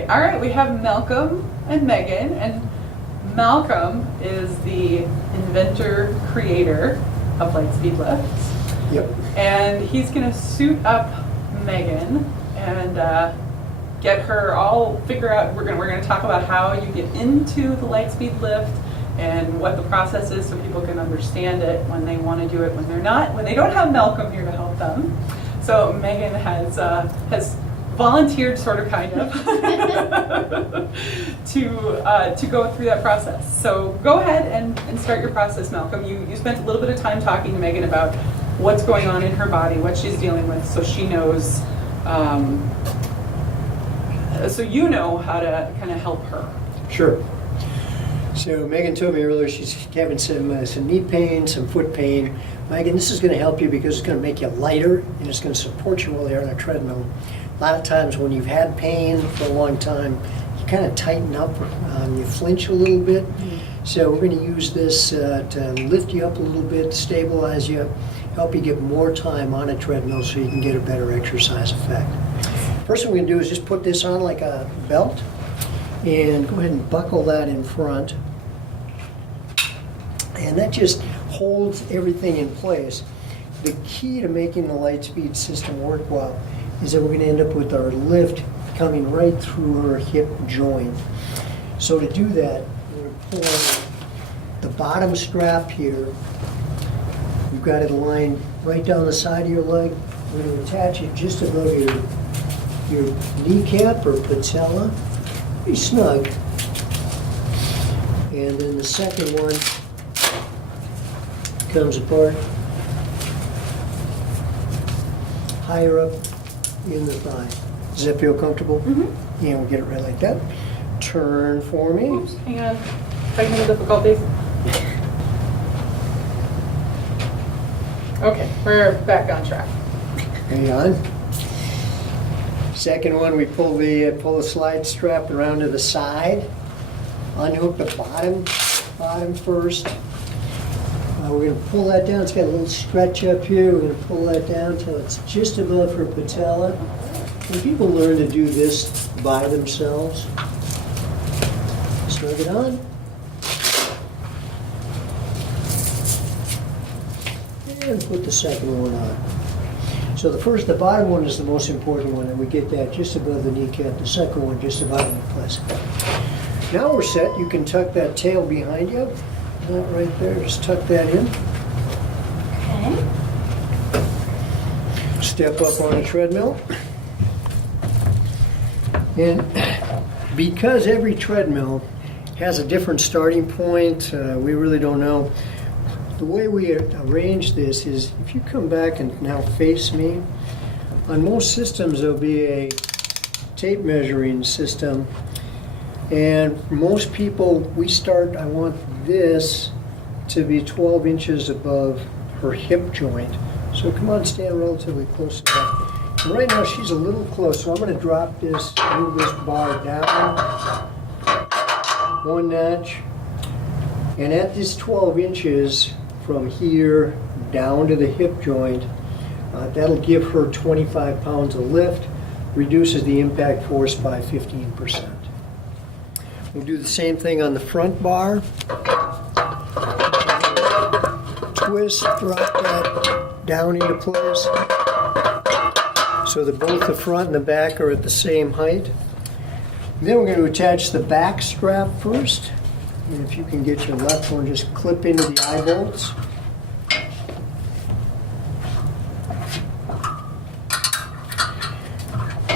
Okay, all right, we have Malcolm and Megan, and Malcolm is the inventor, creator of LightSpeed Lift. Yep. And he's gonna suit up Megan and get her all figure out. We're gonna talk about how you get into the LightSpeed Lift and what the process is, so people can understand it when they want to do it, when they don't have Malcolm here to help them. So Megan has volunteered, sort of, kind of, to go through that process. So go ahead and start your process, Malcolm. You spent a little bit of time talking to Megan about what's going on in her body, what she's dealing with, so she knows, so you know how to kind of help her. Sure. So Megan told me earlier she's having some knee pain, some foot pain. Megan, this is going to help you because it's going to make you lighter and it's going to support you while you're on a treadmill. A lot of times when you've had pain for a long time, you kind of tighten up, you flinch a little bit. So we're going to use this to lift you up a little bit, stabilize you, help you get more time on a treadmill so you can get a better exercise effect. First thing we're going to do is just put this on like a belt and go ahead and buckle that in front. And that just holds everything in place. The key to making the LightSpeed system work well is that we're going to end up with our lift coming right through her hip joint. So to do that, we're going to pull on the bottom strap here. We've got it aligned right down the side of your leg. We're going to attach it just above your kneecap or patella. Pretty snug. And then the second one comes apart higher up in the thigh. Does that feel comfortable? Mm-hmm. And we'll get it right like that. Turn for me. Oops, hang on. Technical difficulties. Okay, we're back on track. Hang on. Second one, we pull the slide strap around to the side. Unhook the bottom first. We're going to pull that down. It's got a little stretch up here. We're going to pull that down till it's just above her patella. When people learn to do this by themselves, snug it on. And put the second one on. So the bottom one is the most important one, and we get that just above the kneecap. The second one just about in place. Now we're set. You can tuck that tail behind you. That right there, just tuck that in. Okay. Step up on a treadmill. And because every treadmill has a different starting point, we really don't know. The way we arrange this is if you come back and now face me, on most systems there'll be a tape measuring system. And for most people, I want this to be 12 inches above her hip joint. So come on, stand relatively close to that. And right now she's a little close, so I'm going to move this bar down one notch. And at this 12 inches from here down to the hip joint, that'll give her 25 pounds of lift, reduces the impact force by 15%. We'll do the same thing on the front bar. Twist, drop that down into place so that both the front and the back are at the same height. And then we're going to attach the back strap first. And if you can get your left one, just clip into the eye bolts.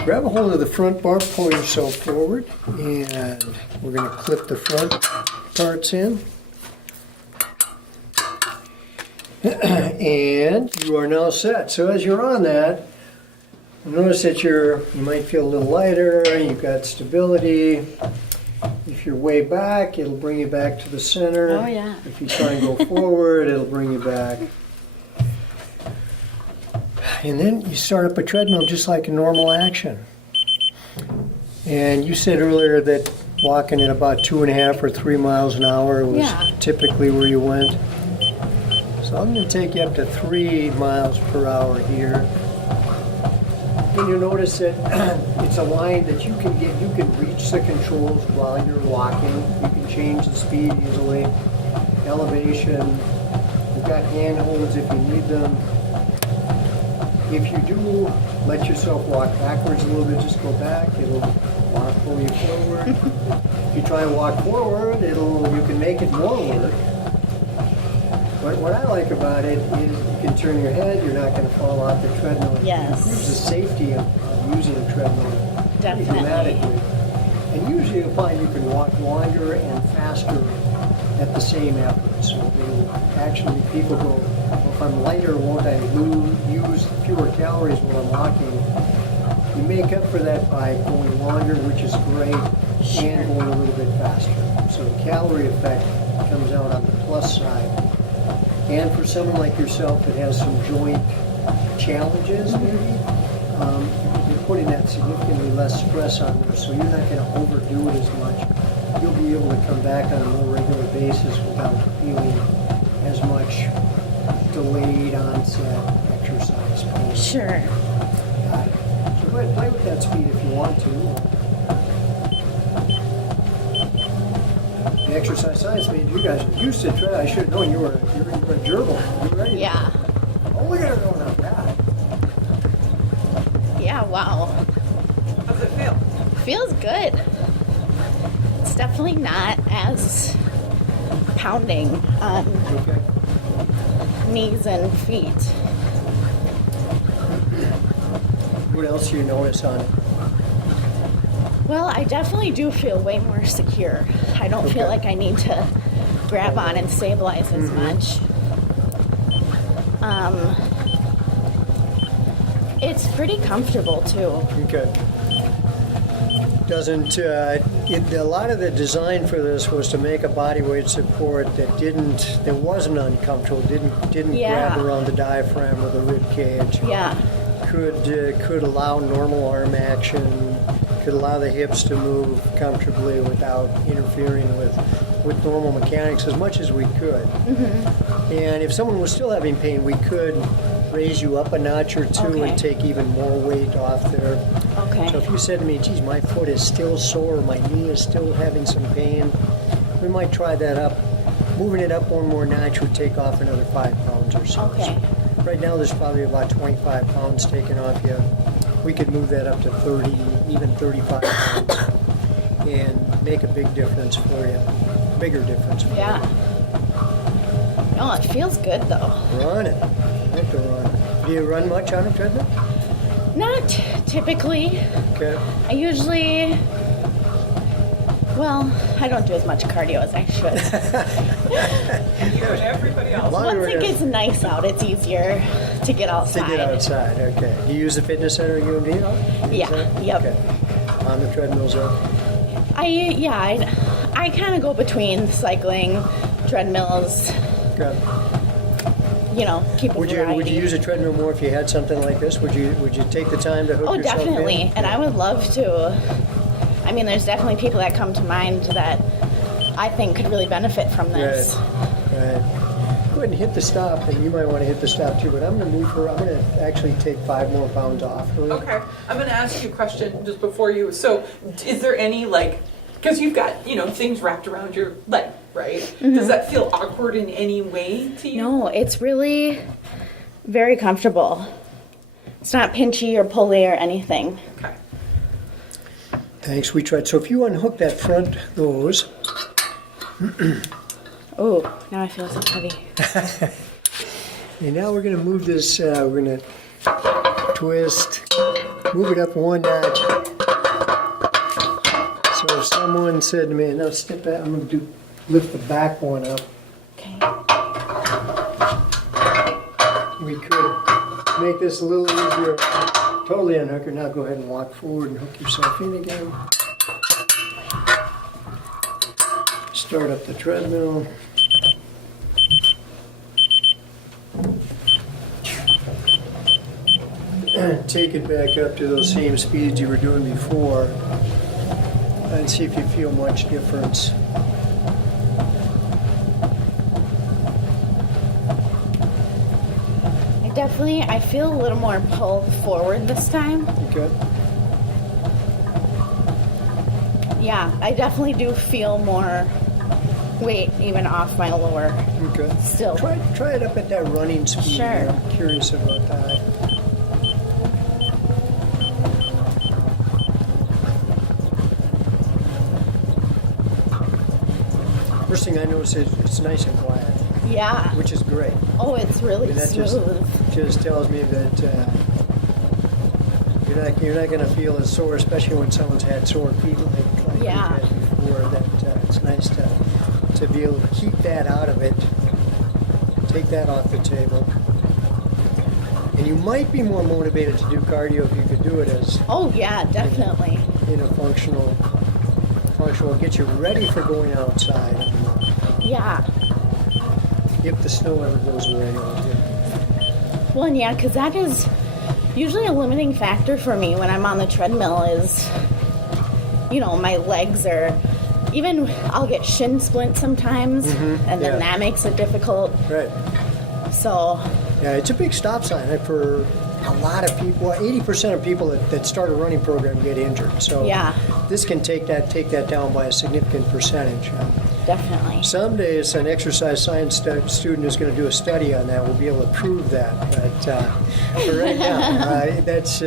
Grab a hold of the front bar, pull yourself forward, and we're going to clip the front parts in. And you are now set. So as you're on that, notice that you might feel a little lighter, you've got stability. If you're way back, it'll bring you back to the center. Oh, yeah. If you try and go forward, it'll bring you back. And then you start up a treadmill just like a normal action. And you said earlier that walking at about 2.5 or 3 miles an hour was typically where you went. So I'm going to take you up to 3 miles per hour here. And you'll notice that it's a line that you can reach the controls while you're walking. You can change the speed easily, elevation. You've got handholds if you need them. If you do let yourself walk backwards a little bit, just go back. It'll pull you forward. If you try and walk forward, you can make it more work. But what I like about it is you can turn your head, you're not going to fall off the treadmill. Yes. It improves the safety of using a treadmill pretty Definitely. dramatically. And usually you'll find you can walk longer and faster at the same effort. So actually people go, well, if I'm lighter, won't I use fewer calories while I'm walking? You make up for that by going longer, which is great, and going a little bit faster. So the calorie effect comes out on the plus side. And for someone like yourself that has some joint challenges, maybe, you're putting that significantly less stress on there, so you're not going to overdo it as much. You'll be able to come back on a more regular basis without feeling as much delayed onset exercise pain. Sure. Got it. So go ahead, play with that speed if you want to. The exercise science means you guys are used to try. I should have known you were a gerbil. You ready? Yeah. Oh, look at her going up that. Yeah, wow. How does it feel? Feels good. It's definitely not as pounding on Okay. knees and feet. What else do you notice on it? Well, I definitely do feel way more secure. I don't feel Okay. like I need to grab on and stabilize as much. It's pretty comfortable too. Okay. Doesn't a lot of the design for this was to make a body weight support that wasn't uncomfortable, didn't Yeah. grab around the diaphragm or the rib cage. Yeah. Could allow normal arm action, could allow the hips to move comfortably without interfering with normal mechanics as much as we could. Mm-hmm. And if someone was still having pain, we could raise you up a notch or two Okay. and take even more weight off there. Okay. So if you said to me, geez, my foot is still sore, my knee is still having some pain, we might try that up. Moving it up one more notch would take off another 5 pounds or so. Okay. Right now there's probably about 25 pounds taken off you. We could move that up to 30, even 35 pounds and make a big difference for you. Bigger difference for Yeah. No, it feels good though. you. Run it. I have to run. Do you run much on a treadmill? Not typically. Okay. I usually, well, I don't do as much cardio as I should. You and everybody else. Longer Once it gets nice out, it's easier to get to outside. get outside, okay. Do you use the fitness center at UMD? Yeah, yep. Okay. On the treadmills up? I kind of go between cycling, treadmills, Okay. keep a Would variety. you use a treadmill more if you had something like this? Would you take the time to hook Oh, yourself in? definitely. And I would love to. I mean, there's definitely people that come to mind that I think could really benefit from this. Right. Go ahead and hit the stop, and you might want to hit the stop too, but I'm going to move her. I'm going to actually take 5 more pounds off her. Okay, I'm going to ask you a question just before you. So, is there any because you've got things wrapped around your leg, right? Mm-hmm. Does that feel awkward in any way to you? No, it's really very comfortable. It's not pinchy or pulley or anything. Okay. Thanks, we tried. So if you unhook that front nose, Oh, now I feel so heavy. and now we're going to move this, we're going to twist, move it up 1 notch. So if someone said to me, now step back, I'm going to lift the back one up. Okay. We could make this a little easier. Totally unhook her. Now go ahead and walk forward and hook yourself in again. Start up the treadmill. Take it back up to those same speeds you were doing before and see if you feel much difference. I definitely, I feel a little more pulled forward this time. Okay. Yeah, I definitely do feel more weight even off my lower. Okay. Still. Try it up at that running speed. Sure. I'm curious about that. First thing I notice is it's nice and quiet, Yeah. which is great. Oh, it's really That smooth. just tells me that you're not going to feel as sore, especially when someone's had sore feet like Yeah. we've had before. That it's nice to be able to keep that out of it, take that off the table, and you might be more motivated to do cardio if you could do it as Oh, yeah, definitely. functional, get you ready for going outside. Yeah. If the snow ever goes away. Well, and yeah, because that is usually a limiting factor for me when I'm on the treadmill is, my legs are, even I'll get shin splints sometimes, and then yeah. that makes it difficult. Right. So, Yeah, it's a big stop sign for a lot of people. 80% of people that start a running program get injured. So yeah, this can take that down by a significant percentage. definitely. Someday, as an exercise science student is going to do a study on that, we'll be able to prove that. But for right now, that's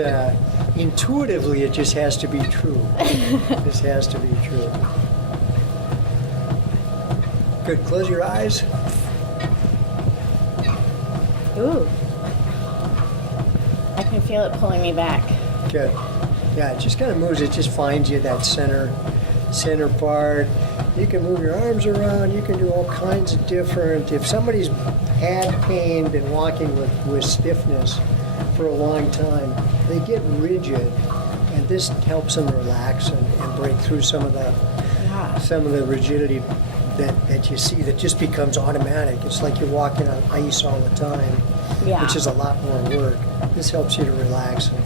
intuitively, it just has to be true. This has to be true. Good. Close your eyes. Ooh. I can feel it pulling me back. Good. Yeah, it just kind of moves. It just finds you that center part. You can move your arms around. You can do all kinds of different. If somebody's had pain, been walking with stiffness for a long time, they get rigid, and this helps them relax and break through some of the rigidity that you see that just becomes automatic. It's like you're walking on ice all the time, which is a lot more work. This helps you to relax and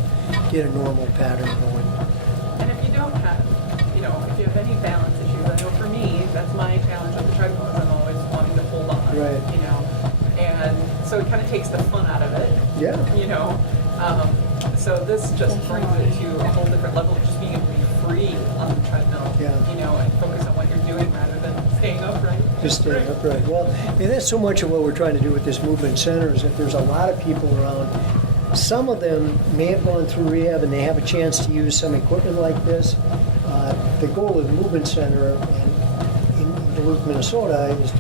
get a normal pattern going. And if you don't have, if you have any balance issues, I know for me, that's my challenge with the treadmill is I'm always wanting to hold on, Right. and so it kind of takes the fun out of it, Yeah. So this just brings it to a whole different level of just being able to be free on the treadmill, and focus on what you're doing rather than staying upright. Just staying upright. Well, and that's so much of what we're trying to do with this movement center is that there's a lot of people around. Some of them may have gone through rehab and they have a chance to use some equipment like this. The goal of the movement center in Duluth, Minnesota, is to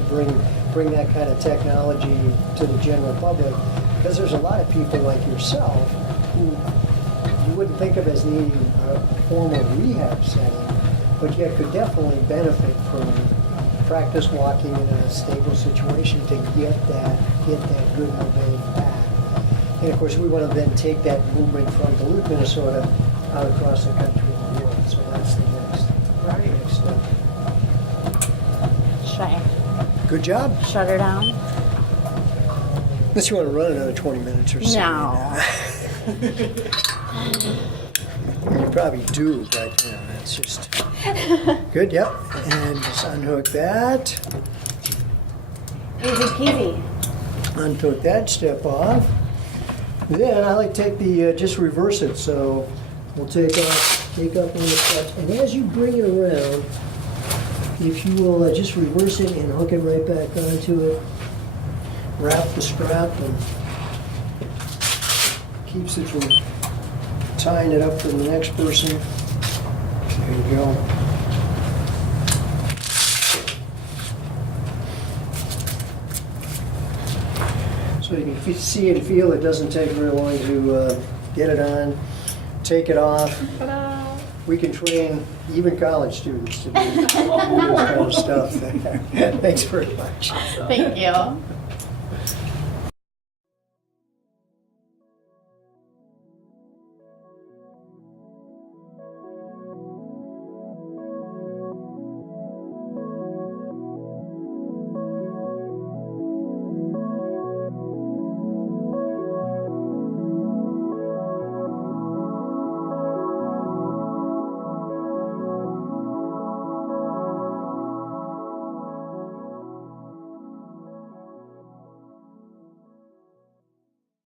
bring that kind of technology to the general public, because there's a lot of people like yourself who you wouldn't think of as needing a formal rehab setting, but yet could definitely benefit from practice walking in a stable situation to get that good mobility back. And of course, we want to then take that movement from Duluth, Minnesota, out across the country and the world. So that's the next step. Should I Good job. shut her down? Unless you want to run another 20 minutes or so. No. You probably do, but that's just good. Yep. And just unhook that. Easy peasy. Unhook that, step off. Then I like to take the, just reverse it. So we'll take up one of the steps. And as you bring it around, if you will just reverse it and hook it right back onto it, wrap the strap and keeps it from tying it up for the next person. There you go. So you can see and feel it doesn't take very long to get it on, take it off. Ta-da! We can train even college students to do this kind of stuff. Thanks very much. Thank you.